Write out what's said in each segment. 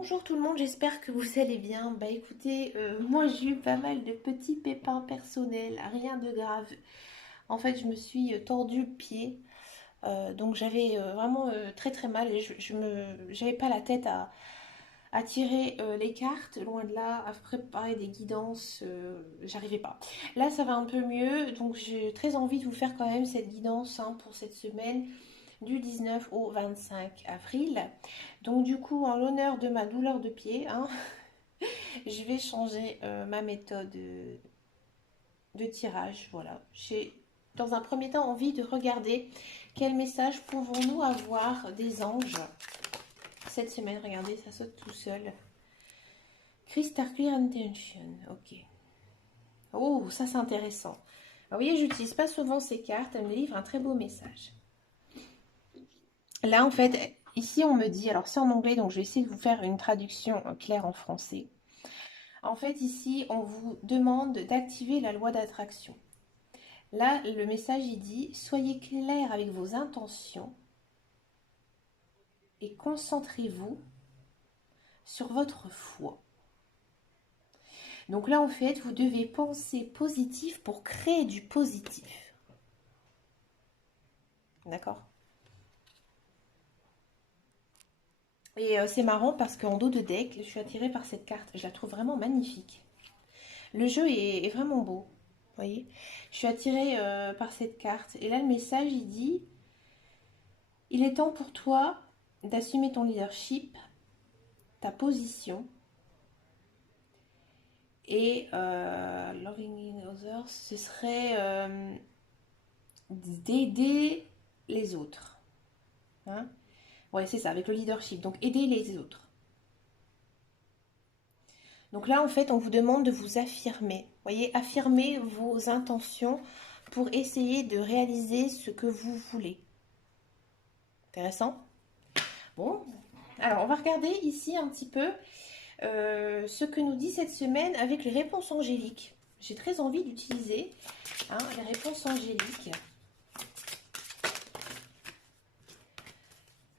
Bonjour tout le monde, j'espère que vous allez bien. Bah écoutez, moi j'ai eu pas mal de petits pépins personnels, rien de grave. En fait, je me suis tordu le pied, donc j'avais vraiment très très mal et j'avais pas la tête à tirer les cartes, loin de là, à préparer des guidances, j'arrivais pas. Là, ça va un peu mieux, donc j'ai très envie de vous faire quand même cette guidance hein, pour cette semaine du 19 au 25 avril. Donc du coup, en l'honneur de ma douleur de pied, hein, je vais changer ma méthode de tirage. Voilà. J'ai dans un premier temps envie de regarder quel message pouvons-nous avoir des anges cette semaine. Regardez, ça saute tout seul. Crystal Clear Intention. Ok. Oh, ça c'est intéressant. Alors, vous voyez, j'utilise pas souvent ces cartes. Elles me livrent un très beau message. Là, en fait, ici, on me dit, alors c'est en anglais, donc je vais essayer de vous faire une traduction claire en français. En fait, ici, on vous demande d'activer la loi d'attraction. Là, le message, il dit, soyez clair avec vos intentions et concentrez-vous sur votre foi. Donc là, en fait, vous devez penser positif pour créer du positif. D'accord? Et c'est marrant parce qu'en dos de deck, je suis attirée par cette carte. Je la trouve vraiment magnifique. Le jeu est vraiment beau. Vous voyez? Je suis attirée par cette carte. Et là, le message, il dit, il est temps pour toi d'assumer ton leadership, ta position et loving others, ce serait d'aider les autres. Hein, ouais, c'est ça, avec le leadership. Donc, aider les autres. Donc là, en fait, on vous demande de vous affirmer. Vous voyez, affirmer vos intentions pour essayer de réaliser ce que vous voulez. Intéressant? Bon, alors on va regarder ici un petit peu ce que nous dit cette semaine avec les réponses angéliques. J'ai très envie d'utiliser hein, les réponses angéliques.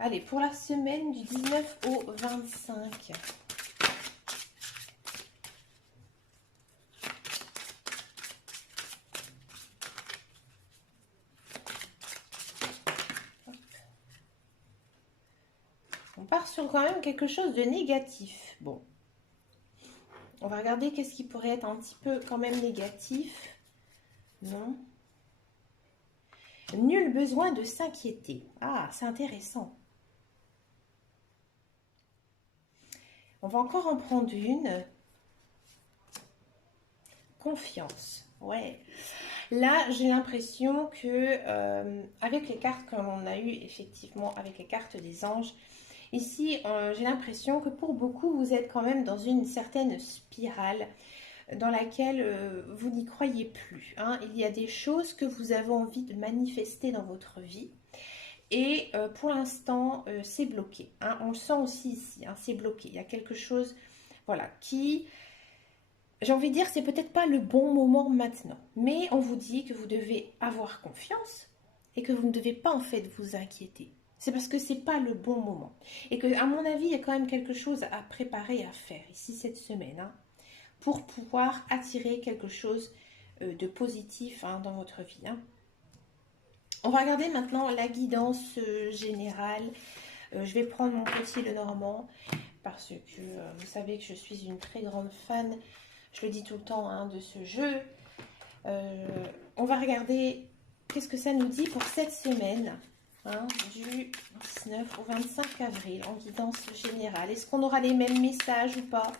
Allez, pour la semaine du 19 au 25. On part sur quand même quelque chose de négatif. Bon, on va regarder qu'est-ce qui pourrait être un petit peu quand même négatif. Non. Nul besoin de s'inquiéter. Ah, c'est intéressant. On va encore en prendre une. Confiance. Ouais. Là, j'ai l'impression que avec les cartes que l'on a eues, effectivement, avec les cartes des anges, ici, j'ai l'impression que pour beaucoup, vous êtes quand même dans une certaine spirale dans laquelle vous n'y croyez plus. Hein. Il y a des choses que vous avez envie de manifester dans votre vie. Et pour l'instant, c'est bloqué. Hein. On le sent aussi ici, hein, c'est bloqué. Il y a quelque chose voilà, qui, j'ai envie de dire, c'est peut-être pas le bon moment maintenant. Mais on vous dit que vous devez avoir confiance et que vous ne devez pas en fait vous inquiéter. C'est parce que c'est pas le bon moment. Et que, à mon avis, il y a quand même quelque chose à préparer, à faire ici cette semaine. Hein, pour pouvoir attirer quelque chose de positif hein, dans votre vie. Hein. On va regarder maintenant la guidance générale. Je vais prendre mon petit Lenormand parce que vous savez que je suis une très grande fan, je le dis tout le temps, hein, de ce jeu. On va regarder qu'est-ce que ça nous dit pour cette semaine. Hein, du 19 au 25 avril en guidance générale. Est-ce qu'on aura les mêmes messages ou pas?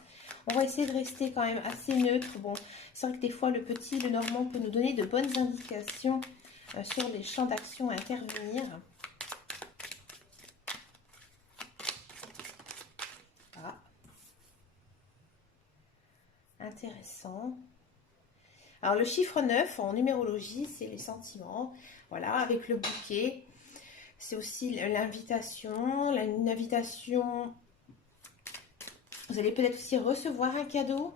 On va essayer de rester quand même assez neutre. Bon, c'est vrai que des fois, le petit Lenormand peut nous donner de bonnes indications sur les champs d'action à intervenir. Ah. Intéressant. Alors, le chiffre 9 en numérologie, c'est les sentiments. Voilà, avec le bouquet. C'est aussi l'invitation. Une invitation. Vous allez peut-être aussi recevoir un cadeau.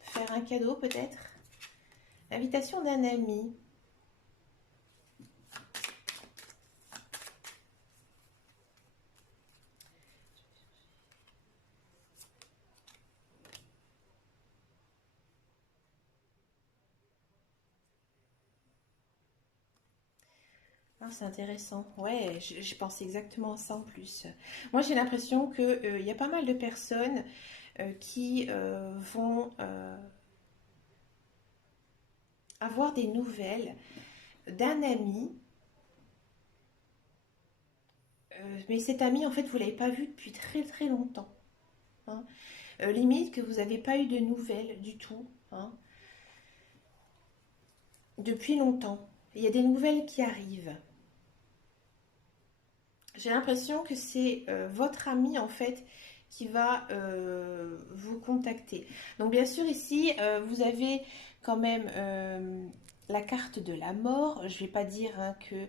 Faire un cadeau peut-être. Invitation d'un ami. Ah, c'est intéressant. Ouais, je pense exactement à ça en plus. Moi, j'ai l'impression que, il y a pas mal de personnes qui vont avoir des nouvelles d'un ami, mais cet ami, en fait, vous l'avez pas vu depuis très très longtemps, hein. Limite que vous n'avez pas eu de nouvelles du tout, hein, depuis longtemps. Il y a des nouvelles qui arrivent. J'ai l'impression que c'est votre ami en fait qui va vous contacter. Donc bien sûr ici vous avez quand même la carte de la mort. Je ne vais pas dire hein, que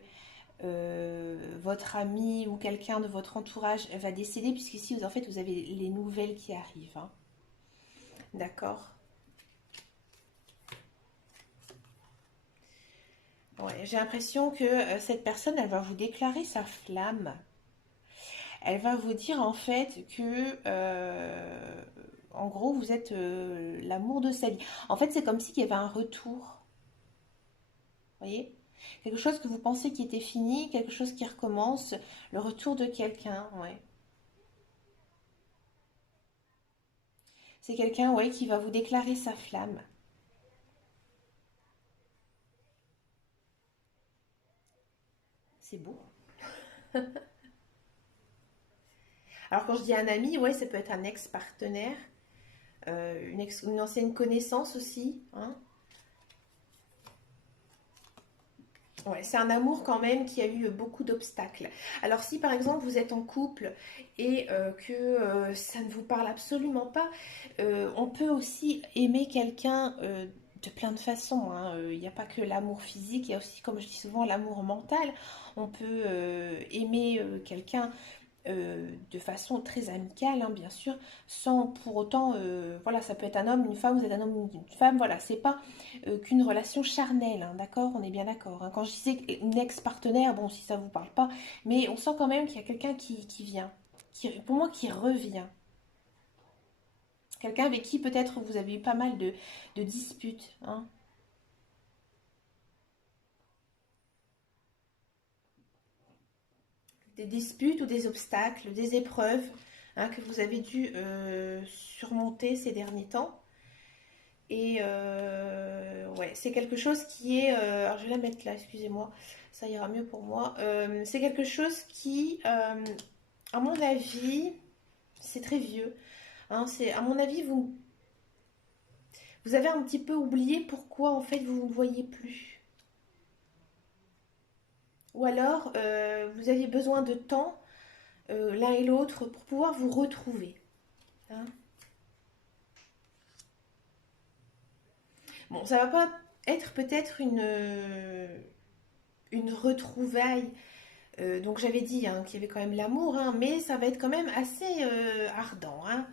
votre ami ou quelqu'un de votre entourage va décéder puisqu'ici en fait vous avez les nouvelles qui arrivent, hein. D'accord. Ouais, j'ai l'impression que cette personne elle va vous déclarer sa flamme. Elle va vous dire en fait que, en gros, vous êtes l'amour de sa vie. En fait, c'est comme si il y avait un retour, vous voyez? Quelque chose que vous pensez qui était fini, quelque chose qui recommence, le retour de quelqu'un, ouais. C'est quelqu'un, ouais, qui va vous déclarer sa flamme. C'est beau. Alors quand je dis un ami, ouais, ça peut être un ex-partenaire, une ancienne connaissance aussi, hein. Ouais, c'est un amour quand même qui a eu beaucoup d'obstacles. Alors si par exemple vous êtes en couple et que ça ne vous parle absolument pas, on peut aussi aimer quelqu'un de plein de façons, hein. Il n'y a pas que l'amour physique, il y a aussi, comme je dis souvent, l'amour mental. On peut aimer quelqu'un de façon très amicale, hein, bien sûr, sans pour autant, voilà, ça peut être un homme, une femme, vous êtes un homme, une femme, voilà, c'est pas qu'une relation charnelle, hein, d'accord, on est bien d'accord, hein. Quand je disais une ex-partenaire, bon, si ça vous parle pas, mais on sent quand même qu'il y a quelqu'un qui vient, pour moi, qui revient. Quelqu'un avec qui peut-être vous avez eu pas mal de disputes, hein. Des disputes ou des obstacles, des épreuves hein, que vous avez dû surmonter ces derniers temps. Et ouais, c'est quelque chose qui est... alors je vais la mettre là, excusez-moi, ça ira mieux pour moi. C'est quelque chose qui, à mon avis, c'est très vieux, hein, c'est, à mon avis, vous avez un petit peu oublié pourquoi en fait vous ne voyez plus. Ou alors vous aviez besoin de temps l'un et l'autre pour pouvoir vous retrouver, hein. Bon, ça va pas être peut-être une retrouvaille. Donc j'avais dit hein, qu'il y avait quand même l'amour, hein, mais ça va être quand même assez ardent, hein.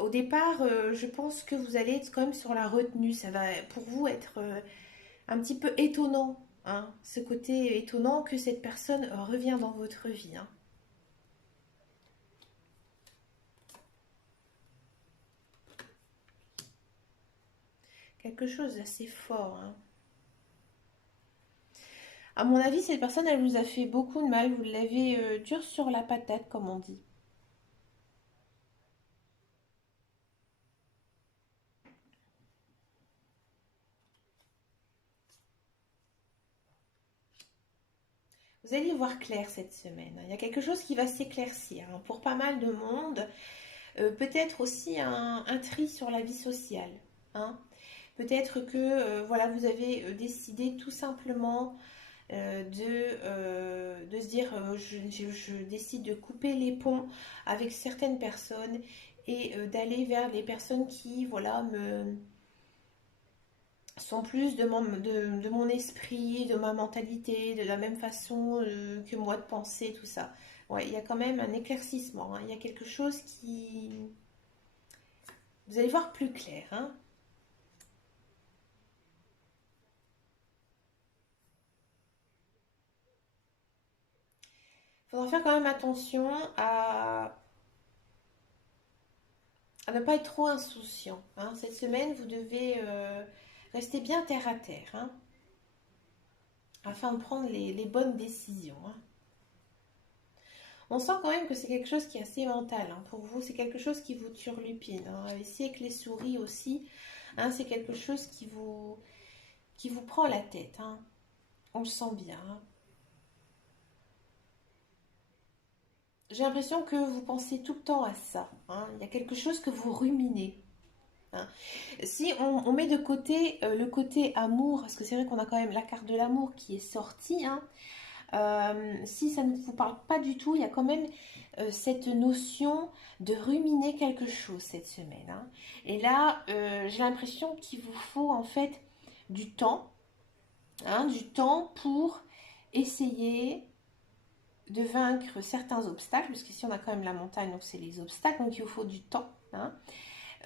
Au départ, je pense que vous allez être quand même sur la retenue. Ça va pour vous être un petit peu étonnant, hein, ce côté étonnant que cette personne revient dans votre vie, hein. Quelque chose d'assez fort, hein. À mon avis, cette personne, elle vous a fait beaucoup de mal. Vous l'avez dur sur la patate, comme on dit. Vous allez voir clair cette semaine, hein. Il y a quelque chose qui va s'éclaircir hein, pour pas mal de monde. Peut-être aussi un tri sur la vie sociale, hein. Peut-être que voilà, vous avez décidé tout simplement de se dire je décide de couper les ponts avec certaines personnes et d'aller vers les personnes qui voilà sont plus de mon esprit, de ma mentalité, de la même façon que moi de penser, tout ça. Ouais, il y a quand même un éclaircissement, hein. Il y a quelque chose qui... Vous allez voir plus clair, hein. Il faudra faire quand même attention à ne pas être trop insouciant, hein. Cette semaine, vous devez rester bien terre à terre, hein. afin de prendre les bonnes décisions, hein. On sent quand même que c'est quelque chose qui est assez mental, hein, pour vous. C'est quelque chose qui vous turlupine, hein. Ici avec les souris aussi, hein, c'est quelque chose qui vous prend la tête, hein. On le sent bien, hein. J'ai l'impression que vous pensez tout le temps à ça, hein. Il y a quelque chose que vous ruminez, hein. Si on met de côté le côté amour, parce que c'est vrai qu'on a quand même la carte de l'amour qui est sortie, hein. Si ça ne vous parle pas du tout, il y a quand même cette notion de ruminer quelque chose cette semaine, hein. Et là, j'ai l'impression qu'il vous faut en fait du temps, hein, du temps pour essayer de vaincre certains obstacles, parce qu'ici on a quand même la montagne, donc c'est les obstacles, donc il vous faut du temps, hein.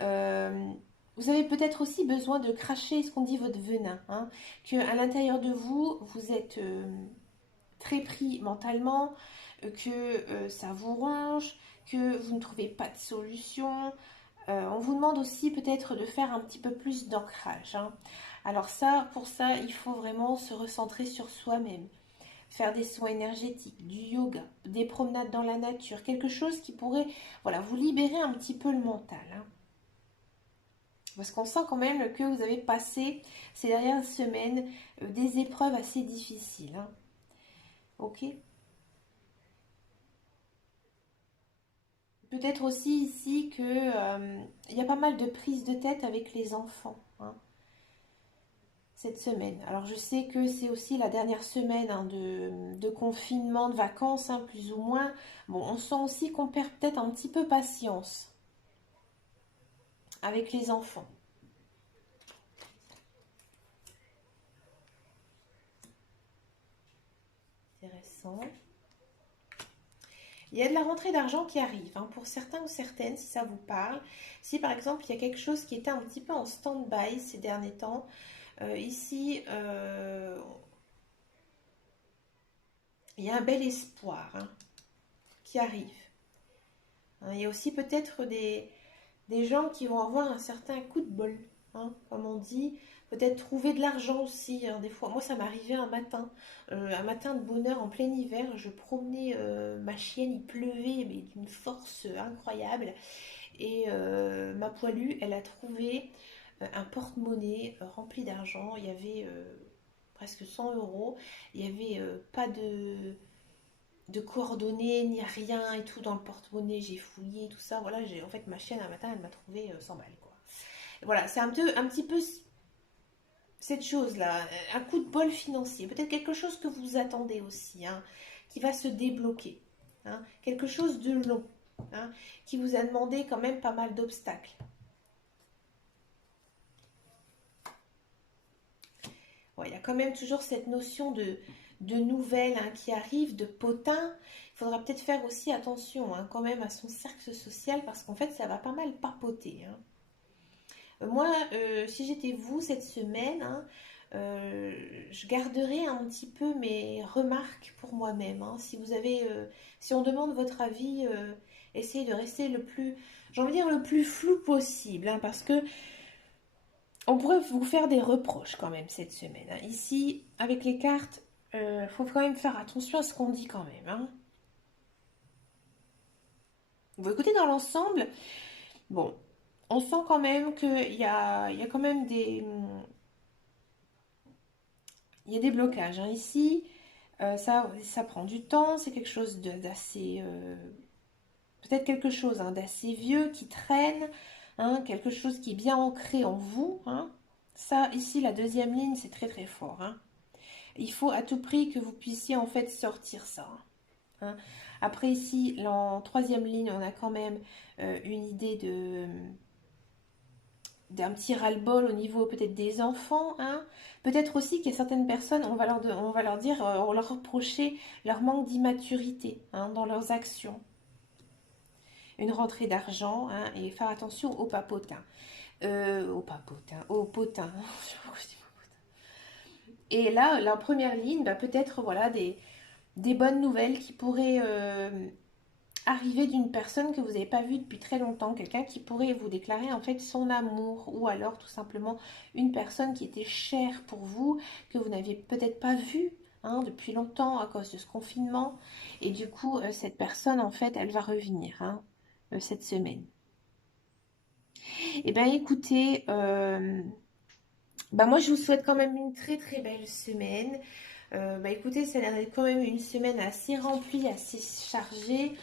Euh, vous avez peut-être aussi besoin de cracher ce qu'on dit votre venin, hein, que à l'intérieur de vous, vous êtes très pris mentalement, que ça vous ronge, que vous ne trouvez pas de solution. On vous demande aussi peut-être de faire un petit peu plus d'ancrage, hein. Alors ça, pour ça, il faut vraiment se recentrer sur soi-même. Faire des soins énergétiques, du yoga, des promenades dans la nature, quelque chose qui pourrait, voilà, vous libérer un petit peu le mental, hein. Parce qu'on sent quand même que vous avez passé ces dernières semaines des épreuves assez difficiles, hein. Ok. Peut-être aussi ici que il y a pas mal de prises de tête avec les enfants, hein, cette semaine. Alors je sais que c'est aussi la dernière semaine, hein, de confinement, de vacances, hein, plus ou moins. Bon, on sent aussi qu'on perd peut-être un petit peu patience avec les enfants. Intéressant. Il y a de la rentrée d'argent qui arrive, hein, pour certains ou certaines, si ça vous parle. Si par exemple il y a quelque chose qui était un petit peu en stand-by ces derniers temps, ici il y a un bel espoir, hein, qui arrive, hein. Il y a aussi peut-être des gens qui vont avoir un certain coup de bol, hein, comme on dit. Peut-être trouver de l'argent aussi, hein, des fois. Moi, ça m'arrivait un matin de bonheur en plein hiver. Je promenais ma chienne, il pleuvait, mais d'une force incroyable. Et ma poilue, elle a trouvé un porte-monnaie rempli d'argent. Il y avait presque 100 euros. Il n'y avait pas de coordonnées ni rien et tout dans le porte-monnaie. J'ai fouillé tout ça. Voilà, en fait, ma chienne, un matin, elle m'a trouvé 100 balles, quoi. Voilà, c'est un petit peu cette chose-là, un coup de bol financier. Peut-être quelque chose que vous attendez aussi, hein, qui va se débloquer, hein, quelque chose de long, hein, qui vous a demandé quand même pas mal d'obstacles. Ouais, il y a quand même toujours cette notion de nouvelles, hein, qui arrivent, de potins. Il faudra peut-être faire aussi attention, hein, quand même à son cercle social parce qu'en fait ça va pas mal papoter, hein. Moi, si j'étais vous cette semaine, hein, je garderai un petit peu mes remarques pour moi-même, hein. Si vous avez, si on demande votre avis, essayez de rester le plus, j'ai envie de dire le plus flou possible, hein, parce que on pourrait vous faire des reproches quand même cette semaine, hein. Ici, avec les cartes, il faut quand même faire attention à ce qu'on dit quand même, hein. Vous écoutez dans l'ensemble, bon, on sent quand même qu'il y a quand même il y a des blocages, hein. Ici, ça prend du temps, c'est quelque chose d'assez, peut-être quelque chose, hein, d'assez vieux qui traîne, hein, quelque chose qui est bien ancré en vous, hein. Ça, ici, la deuxième ligne, c'est très très fort, hein. Il faut à tout prix que vous puissiez en fait sortir ça, hein. Après ici, en troisième ligne, on a quand même une idée d'un petit ras-le-bol au niveau peut-être des enfants, hein. Peut-être aussi qu'il y a certaines personnes, on va leur dire, on leur reprocher leur manque d'immaturité, hein, dans leurs actions. Une rentrée d'argent, hein, et faire attention aux papotins. Aux papotins, aux potins. Et là, la première ligne, bah, peut-être voilà, des bonnes nouvelles qui pourraient arriver d'une personne que vous n'avez pas vue depuis très longtemps, quelqu'un qui pourrait vous déclarer en fait son amour, ou alors tout simplement une personne qui était chère pour vous, que vous n'aviez peut-être pas vue hein, depuis longtemps à cause de ce confinement. Et du coup, cette personne, en fait, elle va revenir hein, cette semaine. Et ben écoutez, bah moi je vous souhaite quand même une très très belle semaine. Bah écoutez, ça a l'air d'être quand même une semaine assez remplie, assez chargée.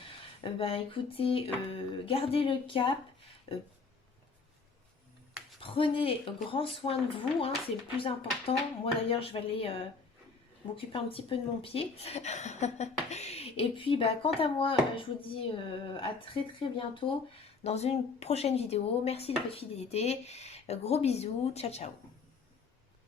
Bah écoutez, gardez le cap, euh, prenez grand soin de vous, hein, c'est le plus important. Moi d'ailleurs, je vais aller m'occuper un petit peu de mon pied. Et puis, bah, quant à moi, je vous dis à très très bientôt dans une prochaine vidéo. Merci de votre fidélité. Gros bisous. Ciao, ciao.